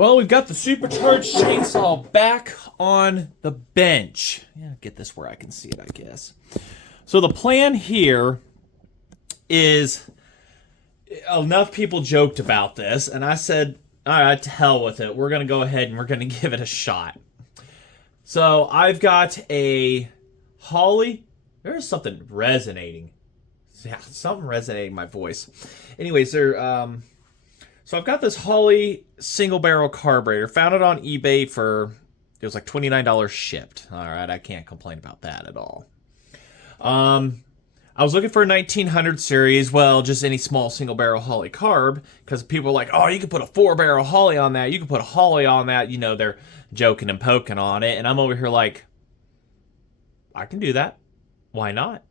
Well, we've got the supercharged chainsaw back on the bench. Yeah, get this where I can see it, I guess. So the plan here is, enough people joked about this, and I said, all right, to hell with it. We're going to go ahead and we're going to give it a shot. So I've got a Holley. There's something resonating. Yeah, something resonating in my voice. Anyways, so I've got this Holley single barrel carburetor. Found it on eBay for, it was like $29 shipped. All right, I can't complain about that at all. I was looking for a 1900 series, well, just any small single barrel Holley carb, because people are like, oh, you can put a 4-barrel Holley on that. You can put a Holley on that. You know, they're joking and poking on it. And I'm over here like, I can do that. Why not?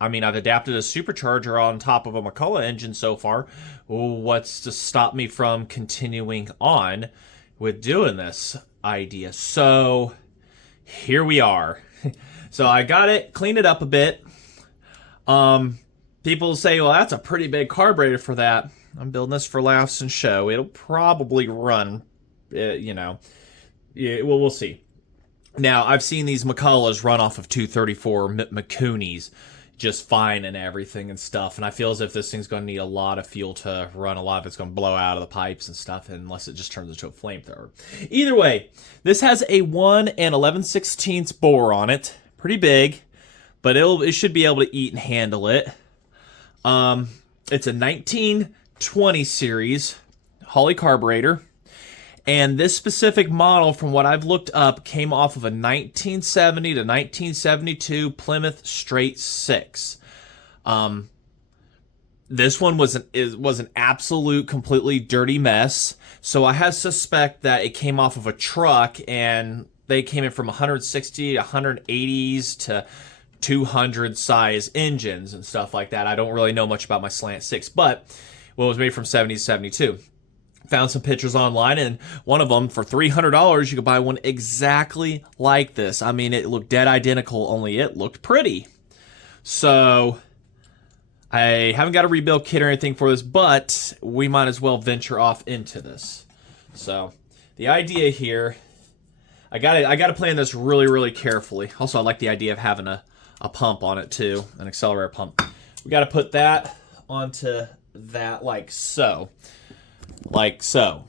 I mean, I've adapted a supercharger on top of a McCulloch engine so far. What's to stop me from continuing on with doing this idea? So here we are. So I got it, cleaned it up a bit. People say, well, that's a pretty big carburetor for that. I'm building this for laughs and show. It'll probably run, you know, well, we'll see. Now, I've seen these McCullochs run off of 234 McCoonies just fine and everything and stuff, and I feel as if this thing's going to need a lot of fuel to run. A lot of it's going to blow out of the pipes and stuff unless it just turns into a flamethrower. Either way, this has a 1 11/16 bore on it. Pretty big, but it should be able to eat and handle it. It's a 1920 series Holley carburetor. And this specific model, from what I've looked up, came off of a 1970 to 1972 Plymouth Straight 6. This one was an absolute, completely dirty mess. So I have suspect that it came off of a truck, and they came in from 160 to 180s to 200 size engines and stuff like that. I don't really know much about my Slant 6, but it was made from 70 to 72. Found some pictures online, and one of them, for $300, you could buy one exactly like this. I mean, it looked dead identical, only it looked pretty. So I haven't got a rebuild kit or anything for this, but we might as well venture off into this. So the idea here, I gotta plan this really, really carefully. Also, I like the idea of having a pump on it too, an accelerator pump. We got to put that onto that like so. Like so.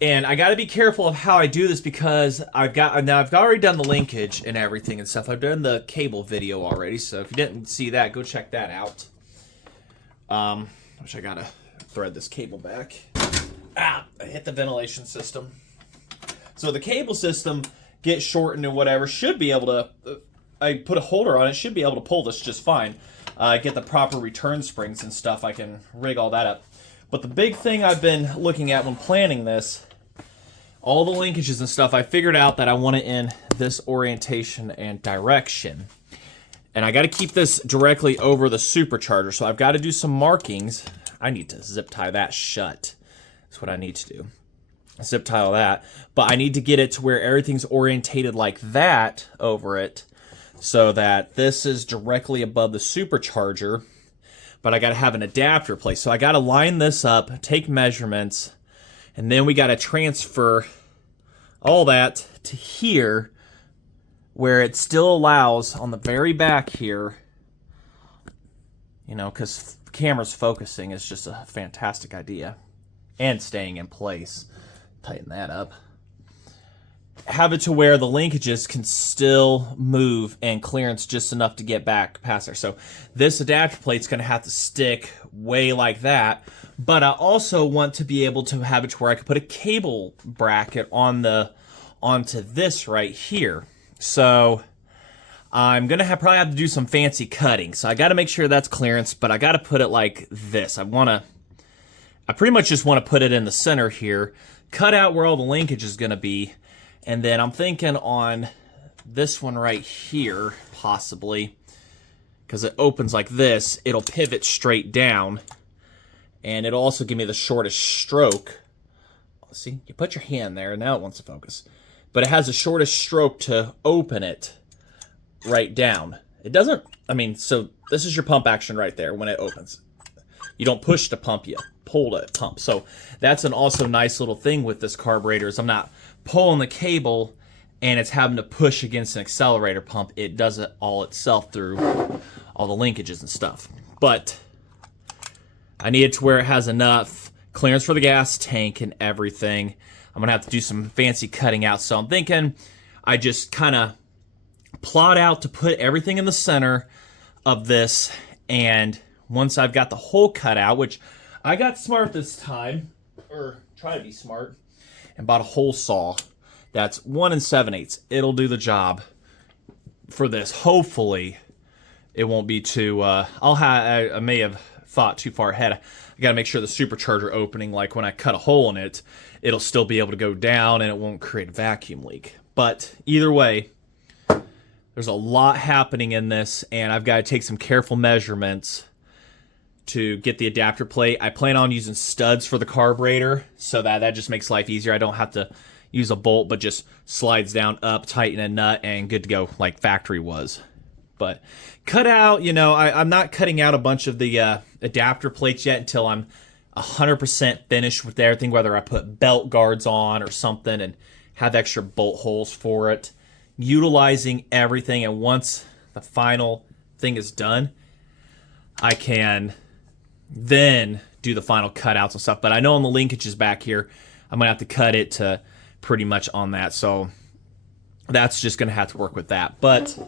And I got to be careful of how I do this, because I've already done the linkage and everything and stuff. I've done the cable video already, so if you didn't see that, go check that out. Which I gotta thread this cable back. I hit the ventilation system. So the cable system gets shortened and whatever, should be able to, I put a holder on it, should be able to pull this just fine. Get the proper return springs and stuff. I can rig all that up. But the big thing I've been looking at when planning this, all the linkages and stuff, I figured out that I want it in this orientation and direction. And I got to keep this directly over the supercharger. So I've got to do some markings. I need to zip tie that shut. That's what I need to do. Zip tie all that. But I need to get it to where everything's orientated like that over it, so that this is directly above the supercharger, but I got to have an adapter placed. So I got to line this up, take measurements, and then we got to transfer all that to here, where it still allows on the very back here, you know, because camera's focusing is just a fantastic idea, and staying in place. Tighten that up. Have it to where the linkages can still move and clearance just enough to get back past there. So this adapter plate's going to have to stick way like that, but I also want to be able to have it to where I could put a cable bracket onto this right here. So I'm going to probably have to do some fancy cutting. So I got to make sure that's clearance, but I got to put it like this. I pretty much just want to put it in the center here, cut out where all the linkage is going to be. And then I'm thinking on this one right here, possibly, because it opens like this, it'll pivot straight down, and it'll also give me the shortest stroke. See, you put your hand there, and now it wants to focus. But it has the shortest stroke to open it right down. It doesn't, I mean, so this is your pump action right there when it opens. You don't push to pump, you pull to pump. So that's an also nice little thing with this carburetor is I'm not pulling the cable and it's having to push against an accelerator pump. It does it all itself through all the linkages and stuff. But I need it to where it has enough clearance for the gas tank and everything. I'm gonna have to do some fancy cutting out. So I'm thinking I just kind of plot out to put everything in the center of this, and once I've got the hole cut out, which I got smart this time, or try to be smart, and bought a hole saw that's 1 7/8. It'll do the job for this. Hopefully it won't be too I may have thought too far ahead. I gotta make sure the supercharger opening, like when I cut a hole in it, it'll still be able to go down and it won't create a vacuum leak. But either way, there's a lot happening in this, and I've got to take some careful measurements to get the adapter plate. I plan on using studs for the carburetor, so that just makes life easier. I don't have to use a bolt, but just slides down, up, tighten a nut, and good to go, like factory was. But cut out, you know, I'm not cutting out a bunch of the adapter plates yet until I'm 100% finished with everything, whether I put belt guards on or something and have extra bolt holes for it. Utilizing everything, and once the final thing is done, I can then do the final cutouts and stuff. But I know on the linkages back here, I'm gonna have to cut it to pretty much on that, so that's just gonna have to work with that. But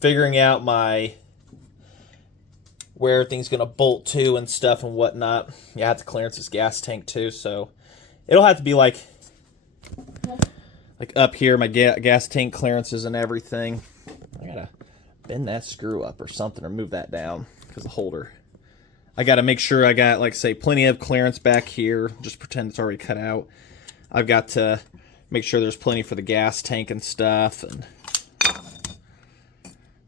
figuring out where everything's gonna bolt to and stuff and whatnot. Yeah, I have to clearance this gas tank too, so it'll have to be like up here, my gas tank clearances and everything. I gotta bend that screw up or something, or move that down because the holder. I gotta make sure I got, like, say, plenty of clearance back here. Just pretend it's already cut out. I've got to make sure there's plenty for the gas tank and stuff. And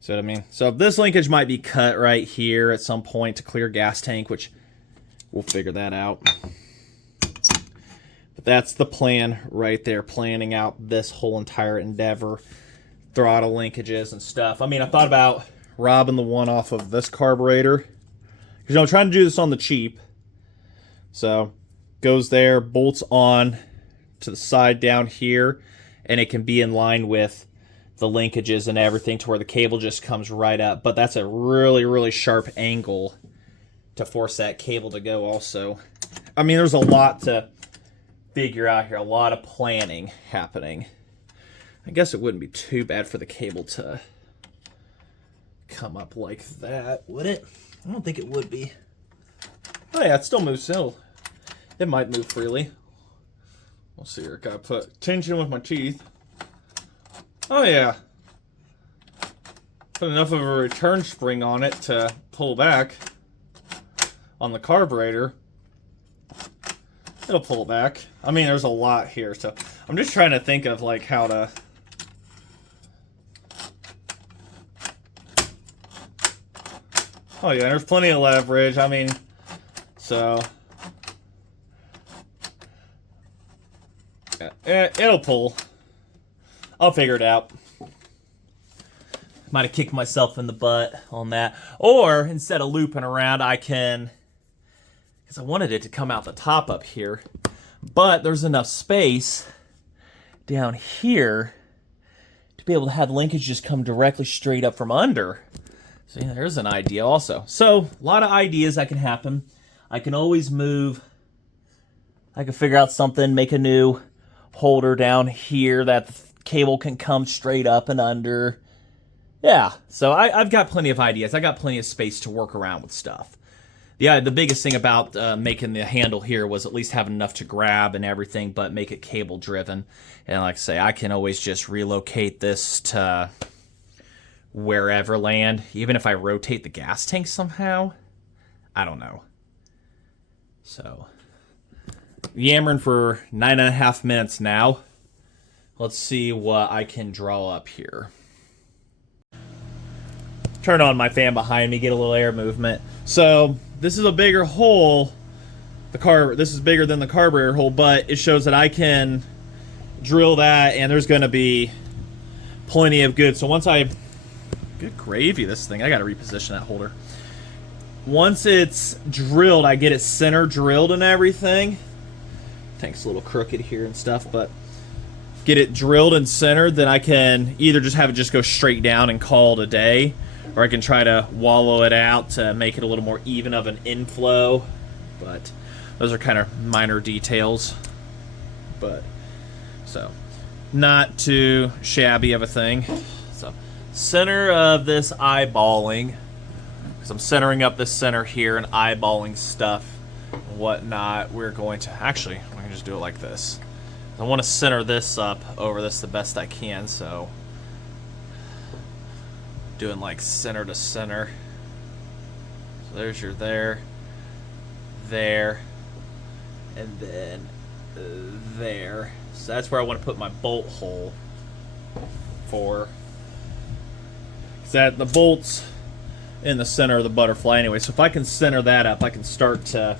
see what I mean? So this linkage might be cut right here at some point to clear gas tank, which we'll figure that out. But that's the plan right there, planning out this whole entire endeavor, throttle linkages and stuff. I mean, I thought about robbing the one off of this carburetor, because, you know, I'm trying to do this on the cheap. So goes there, bolts on to the side down here, and it can be in line with the linkages and everything to where the cable just comes right up. But that's a really, really sharp angle to force that cable to go also. I mean, there's a lot to figure out here, a lot of planning happening. I guess it wouldn't be too bad for the cable to come up like that, would it? I don't think it would be. Oh yeah, it still moves still. It might move freely. We'll see here. Gotta put tension with my teeth. Oh yeah. Put enough of a return spring on it to pull back on the carburetor. It'll pull back. I mean, there's a lot here, so I'm just trying to think of, like, how to... Oh yeah, there's plenty of leverage. I mean, so... yeah, it'll pull. I'll figure it out. Might have kicked myself in the butt on that. Or, instead of looping around, I can... because I wanted it to come out the top up here, but there's enough space down here to be able to have the linkage just come directly straight up from under. So yeah, there's an idea also. So a lot of ideas that can happen. I can always move. I can figure out something, make a new holder down here that the cable can come straight up and under. Yeah, so I've got plenty of ideas. I got plenty of space to work around with stuff. Yeah, the biggest thing about making the handle here was at least having enough to grab and everything, but make it cable driven. And like I say, I can always just relocate this to wherever land, even if I rotate the gas tank somehow. I don't know. So, yammering for 9.5 minutes now. Let's see what I can draw up here. Turn on my fan behind me, get a little air movement. So this is a bigger hole. This is bigger than the carburetor hole, but it shows that I can drill that, and there's going to be plenty of good. So once good gravy, this thing. I got to reposition that holder. once it's drilled, I get it center drilled and everything. Tank's a little crooked here and stuff, but get it drilled and centered, then I can either just have it just go straight down and call it a day, or I can try to wallow it out to make it a little more even of an inflow. But those are kind of minor details. But so not too shabby of a thing. So center of this eyeballing, because I'm centering up this center here and eyeballing stuff and whatnot. We're going to actually, we can just do it like this. I want to center this up over this the best I can, so doing like center to center. So there's your there, and then there. So that's where I want to put my bolt hole for. That the bolt's in the center of the butterfly anyway, so if I can center that up, I can start to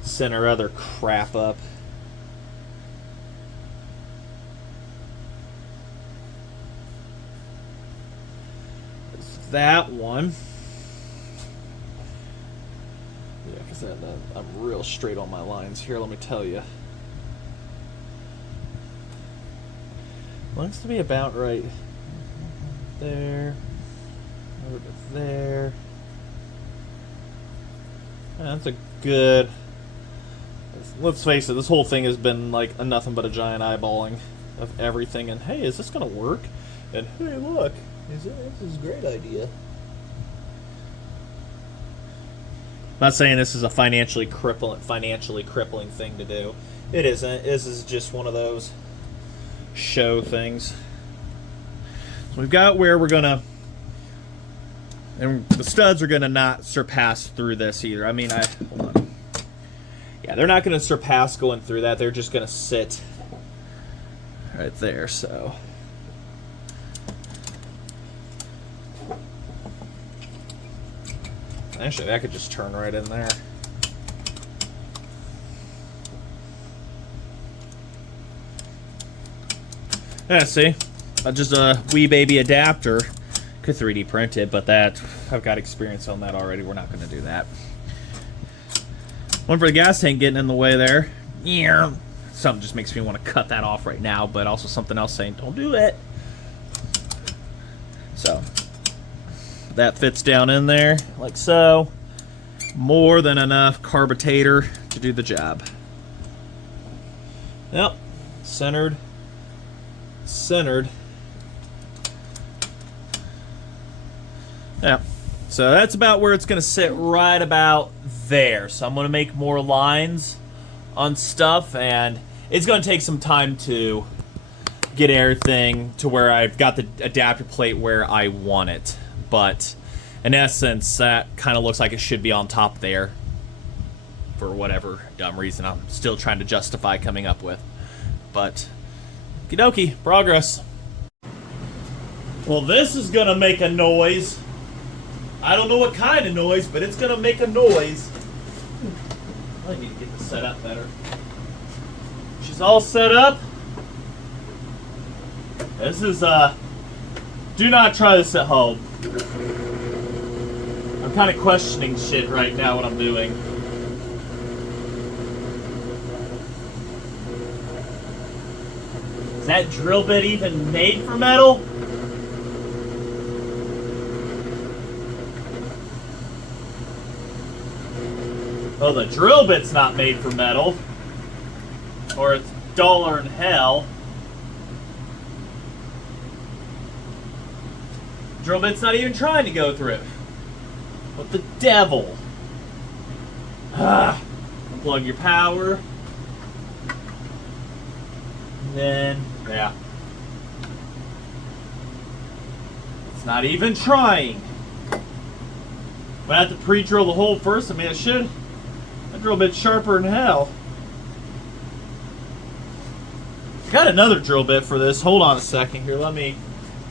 center other crap up. That one. Yeah, because I'm real straight on my lines here, let me tell you. Looks to be about right. There. Over to there. That's a good... Let's face it, this whole thing has been like nothing but a giant eyeballing of everything. And hey, is this going to work? And hey, look. This is a great idea. I'm not saying this is a financially crippling thing to do. It isn't. This is just one of those show things. So we've got where we're gonna, and the studs are gonna not surpass through this either. I mean, hold on. Yeah, they're not gonna surpass going through that. They're just gonna sit right there. So. Actually, that could just turn right in there. Yeah, see? Just a wee baby adapter. Could 3D print it, but that, I've got experience on that already. We're not going to do that. One for the gas tank getting in the way there. Yeah. Something just makes me want to cut that off right now, but also something else saying, don't do it. So. That fits down in there, like so. More than enough carburator to do the job. Yep. Centered. Centered. Yeah. So that's about where it's going to sit, right about there. So I'm going to make more lines on stuff, and it's going to take some time to get everything to where I've got the adapter plate where I want it. But in essence, that kind of looks like it should be on top there for whatever dumb reason I'm still trying to justify coming up with. But, okie dokie, progress. Well, this is going to make a noise. I don't know what kind of noise, but it's going to make a noise. I need to get this set up better. She's all set up. This is, do not try this at home. I'm kind of questioning shit right now what I'm doing. Is that drill bit even made for metal? Oh, the drill bit's not made for metal. Or it's duller than hell. Drill bit's not even trying to go through. What the devil? Unplug your power. And then, yeah. It's not even trying. But I have to pre-drill the hole first. I mean, I should. That drill bit's sharper than hell. Got another drill bit for this. Hold on a second here. Let me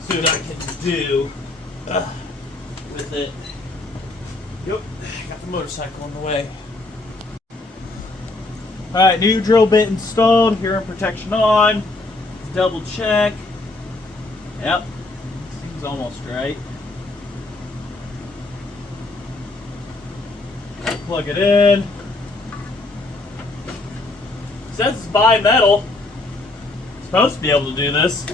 see what I can do with it. Yep, got the motorcycle on the way. Alright, new drill bit installed. Here in protection on. Let's double check. Yep, seems almost right. plug it in. Since it's bimetal, it's supposed to be able to do this.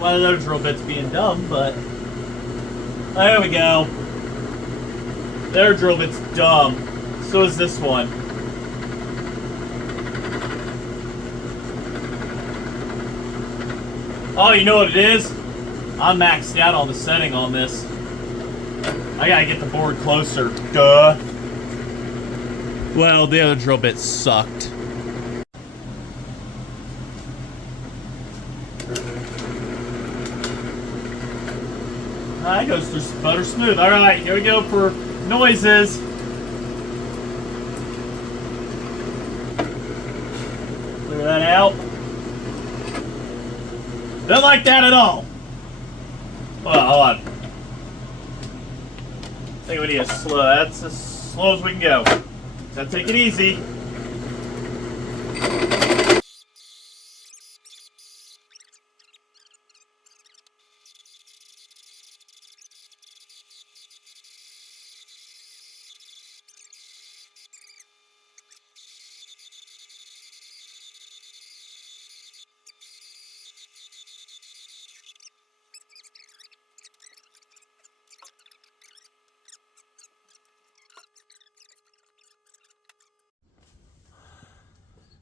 Well, there's drill bits being dumb, but there we go. Their drill bit's dumb. So is this one. Oh, you know what it is? I'm maxed out on the setting on this. I gotta get the board closer. Duh. Well, the other drill bit sucked. That goes through butter smooth. Alright, here we go for noises. Clear that out. Don't like that at all. Well, hold on. I think we need to slow. That's as slow as we can go. So take it easy.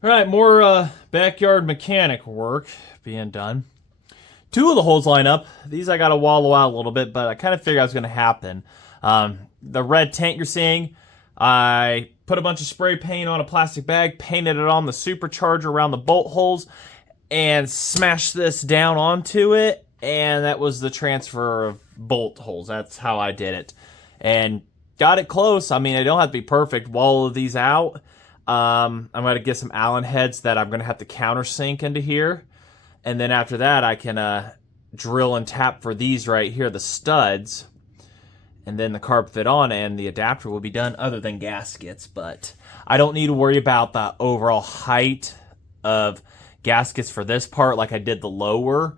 All right, more backyard mechanic work being done. Two of the holes line up. These I got to wallow out a little bit, but I kind of figured it was going to happen. The red tent you're seeing, I put a bunch of spray paint on a plastic bag, painted it on the supercharger around the bolt holes, and smashed this down onto it, and that was the transfer of bolt holes. That's how I did it. And got it close. I mean, I don't have to be perfect. Wallow these out. I'm going to get some Allen heads that I'm going to have to countersink into here. And then after that, I can drill and tap for these right here, the studs. And then the carb fit on and the adapter will be done other than gaskets. But I don't need to worry about the overall height of gaskets for this part like I did the lower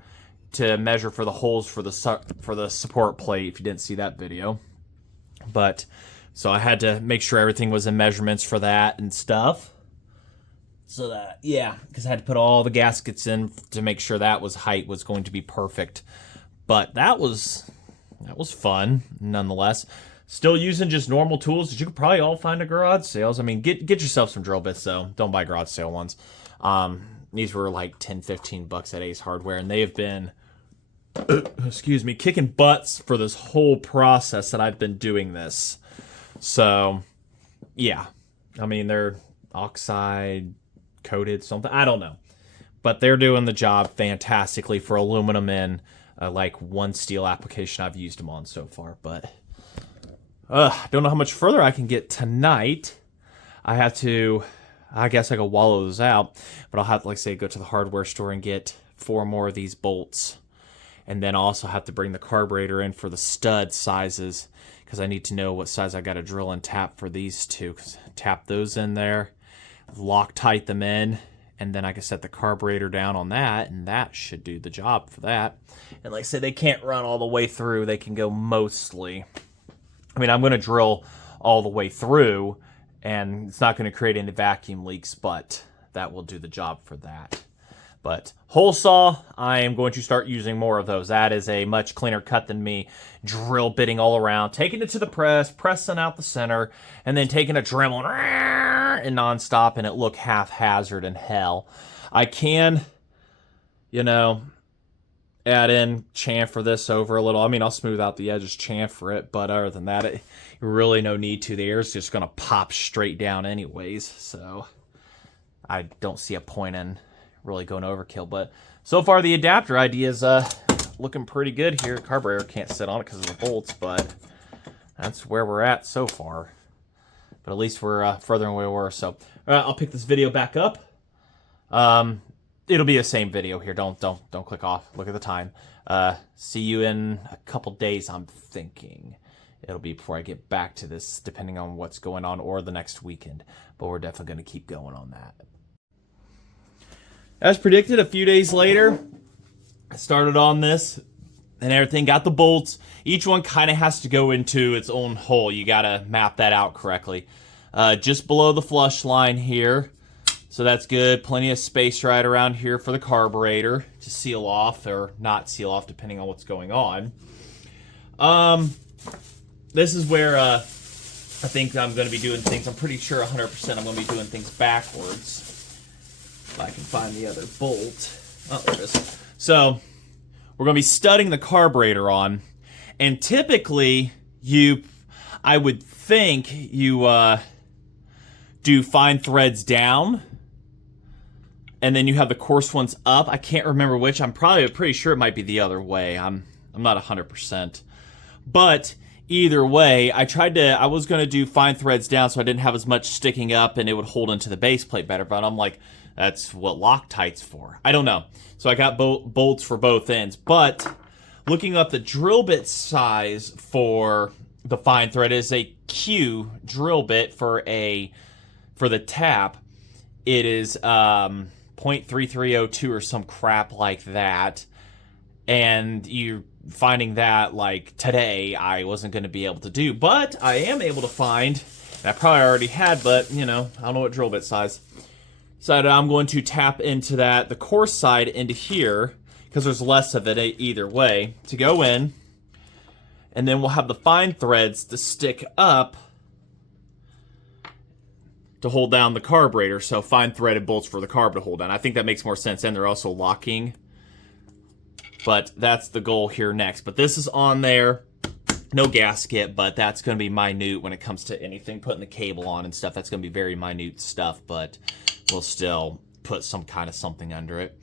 to measure for the holes for the support plate if you didn't see that video. But so I had to make sure everything was in measurements for that and stuff. So that, yeah, because I had to put all the gaskets in to make sure that height was going to be perfect. But that was fun, nonetheless. Still using just normal tools that you could probably all find at garage sales. I mean, get yourself some drill bits, though. Don't buy garage sale ones. These were like $10-15 at Ace Hardware, and they have been, excuse me, kicking butts for this whole process that I've been doing this. So, yeah. I mean, they're oxide coated something. I don't know. But they're doing the job fantastically for aluminum in like one steel application I've used them on so far. But I don't know how much further I can get tonight. I guess I go wallow those out. But I'll have to, like say, go to the hardware store and get 4 more of these bolts. And then I'll also have to bring the carburetor in for the stud sizes, because I need to know what size I got to drill and tap for these two. Tap those in there, Loctite them in, and then I can set the carburetor down on that, and that should do the job for that. And like I said, they can't run all the way through. They can go mostly. I mean, I'm going to drill all the way through, and it's not going to create any vacuum leaks, but that will do the job for that. But hole saw, I am going to start using more of those. That is a much cleaner cut than me drill bitting all around, taking it to the press, pressing out the center, and then taking a Dremel and nonstop, and it look haphazard in hell. I can, add in chamfer this over a little. I mean, I'll smooth out the edges, chamfer it, but other than that, really no need to. The air's just going to pop straight down anyways, so I don't see a point in really going overkill. But so far the adapter idea is looking pretty good here. Carburetor can't sit on it because of the bolts, but that's where we're at so far. But at least we're further than we were. So I'll pick this video back up. It'll be the same video here. Don't click off. Look at the time. See you in a couple days, I'm thinking. It'll be before I get back to this, depending on what's going on, or the next weekend. But we're definitely going to keep going on that. As predicted, a few days later, I started on this. and everything. Got the bolts. Each one kind of has to go into its own hole. You got to map that out correctly. Just below the flush line here. So that's good. Plenty of space right around here for the carburetor to seal off or not seal off depending on what's going on. This is where I think I'm going to be doing things. I'm pretty sure 100% I'm going to be doing things backwards. If I can find the other bolt. Oh, there it is. So we're going to be studding the carburetor on. And typically, I would think you do fine threads down. And then you have the coarse ones up. I can't remember which. I'm pretty sure it might be the other way. I'm not 100%. But either way, I was going to do fine threads down so I didn't have as much sticking up and it would hold into the base plate better. But I'm like, that's what Loctite's for. I don't know. So I got bolts for both ends. But looking up the drill bit size for the fine thread is a Q drill bit for the tap. It is 0.3302 or some crap like that. And you're finding that like today I wasn't going to be able to do. But I am able to find, I probably already had, but you know, I don't know what drill bit size. So I'm going to tap into the coarse side into here, because there's less of it either way, to go in. And then we'll have the fine threads to stick up to hold down the carburetor. So fine threaded bolts for the carb to hold down. I think that makes more sense, and they're also locking. But that's the goal here next. But this is on there. No gasket, but that's going to be minute when it comes to anything. Putting the cable on and stuff, that's going to be very minute stuff, but we'll still put some kind of something under it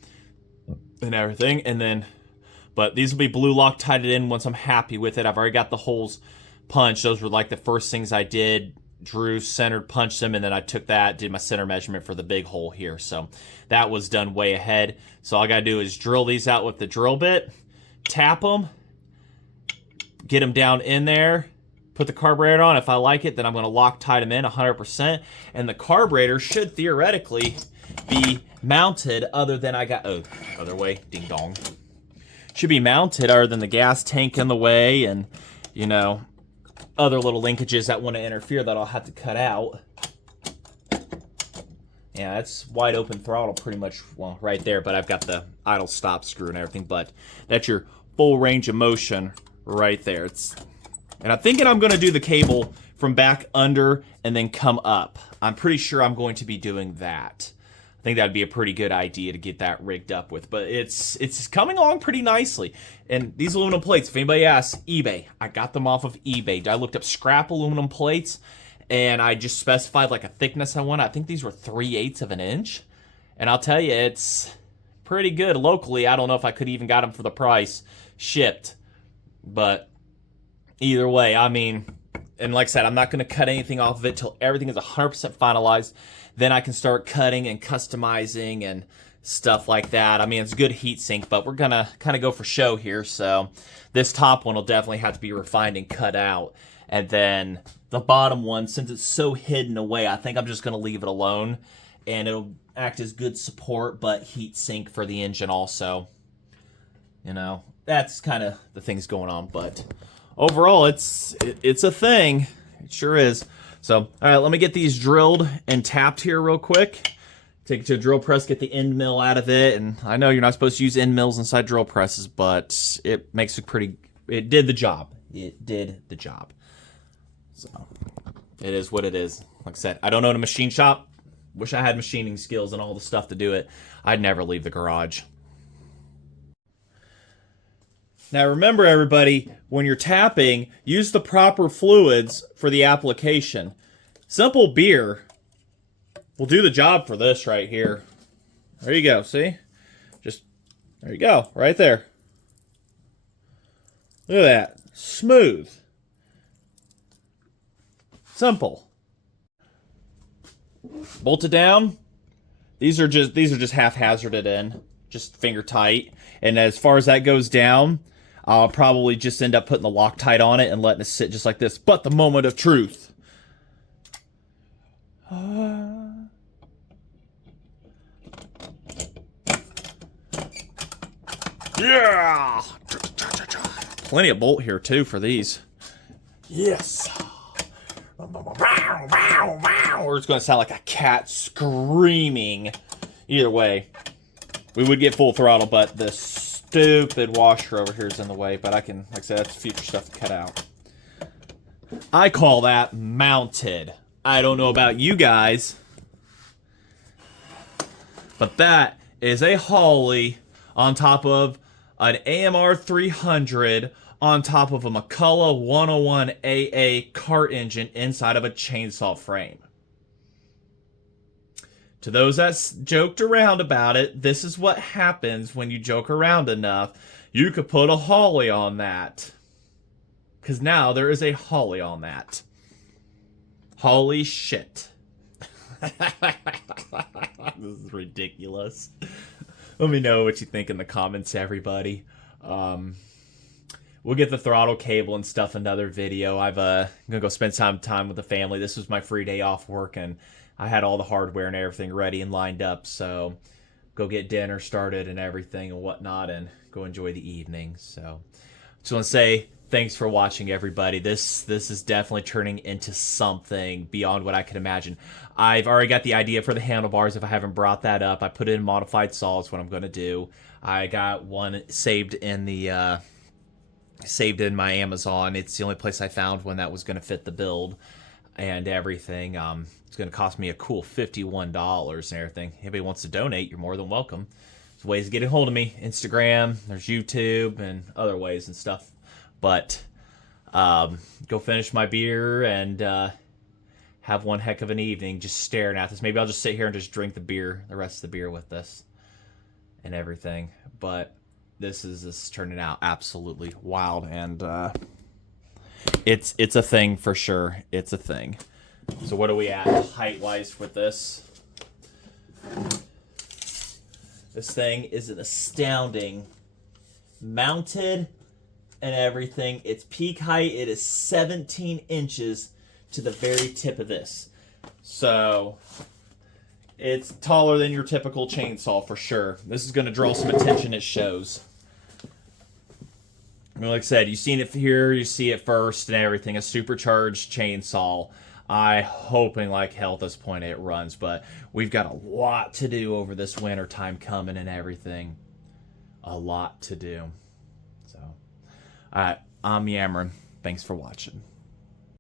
and everything. And then, but these will be blue Loctited in once I'm happy with it. I've already got the holes punched. Those were like the first things I did. Drew, centered, punched them, and then I took that, did my center measurement for the big hole here. So that was done way ahead. So all I got to do is drill these out with the drill bit, tap them, get them down in there, put the carburetor on. If I like it, then I'm going to Loctite them in 100%. And the carburetor should theoretically be mounted other than other way, ding dong. Should be mounted other than the gas tank in the way and, you know, other little linkages that want to interfere that I'll have to cut out. Yeah, that's wide open throttle pretty much, well, right there, but I've got the idle stop screw and everything, but that's your full range of motion right there. And I'm thinking I'm going to do the cable from back under and then come up. I'm pretty sure I'm going to be doing that. I think that'd be a pretty good idea to get that rigged up with, but it's coming along pretty nicely. And these aluminum plates, if anybody asks, eBay. I got them off of eBay. I looked up scrap aluminum plates, and I just specified like a thickness I want. I think these were 3/8 of an inch. And I'll tell you, it's pretty good locally. I don't know if I could even got them for the price shipped. But either way, I mean, and like I said, I'm not going to cut anything off of it till everything is 100% finalized. Then I can start cutting and customizing and stuff like that. I mean, it's a good heat sink, but we're going to kind of go for show here. So this top one will definitely have to be refined and cut out. And then the bottom one, since it's so hidden away, I think I'm just going to leave it alone. And it'll act as good support, but heat sink for the engine also. You know, that's kind of the things going on. But overall, it's a thing. It sure is. So, all right, let me get these drilled and tapped here real quick. Take it to a drill press, get the end mill out of it. And I know you're not supposed to use end mills inside drill presses, but it makes it did the job. It did the job. So, it is what it is. Like I said, I don't own a machine shop. Wish I had machining skills and all the stuff to do it. I'd never leave the garage. Now remember, everybody, when you're tapping, use the proper fluids for the application. Simple beer will do the job for this right here. There you go, see? There you go, right there. Look at that. Smooth. Simple. Bolt it down. These are just haphazarded in, just finger tight. And as far as that goes down, I'll probably just end up putting the Loctite on it and letting it sit just like this. But the moment of truth. Yeah! Plenty of bolt here too for these. Yes. Or it's going to sound like a cat screaming. Either way, we would get full throttle, but this stupid washer over here is in the way. But I can, like I said, that's future stuff to cut out. I call that mounted. I don't know about you guys, but that is a Holley on top of an AMR 300 on top of a McCulloch 101 AA kart engine inside of a chainsaw frame. To those that joked around about it, this is what happens when you joke around enough. You could put a Holley on that. Because now there is a Holley on that. Holy shit. This is ridiculous. Let me know what you think in the comments, everybody. We'll get the throttle cable and stuff in another video. I'm going to go spend some time with the family. This was my free day off work, and I had all the hardware and everything ready and lined up. So go get dinner started and everything and whatnot, and go enjoy the evening. So just want to say thanks for watching, everybody. This is definitely turning into something beyond what I could imagine. I've already got the idea for the handlebars. If I haven't brought that up, I put it in modified saws. What I'm going to do. I got one saved in the saved in my Amazon. It's the only place I found one that was going to fit the build and everything. It's going to cost me a cool $51 and everything. Anybody wants to donate, you're more than welcome. There's ways to get a hold of me. Instagram, there's YouTube, and other ways and stuff. But go finish my beer and have one heck of an evening just staring at this. Maybe I'll just sit here and just drink the rest of the beer with this and everything. But this is turning out absolutely wild, and it's a thing for sure. It's a thing. So what are we at height-wise with this? This thing is an astounding mounted and everything. Its peak height, it is 17 inches to the very tip of this. So it's taller than your typical chainsaw for sure. This is going to draw some attention. It shows. I mean, like I said, you've seen it here, you see it first and everything. A supercharged chainsaw. I hoping like hell at this point it runs, but we've got a lot to do over this winter time coming and everything. A lot to do. So, alright, I'm Yammering. Thanks for watching.